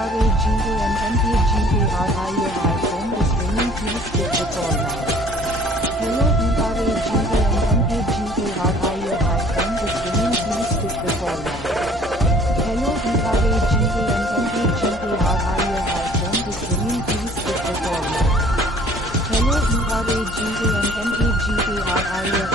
ERAGAMMAGARI Your iPhone is ringing. Please take the call now. Hello ERAGAMMAGARI Your iPhone is ringing. Please take the call now. Hello ERAGAMMAGARI Your iPhone is ringing. Please take the call now. Hello ERAGAMMAGARI Your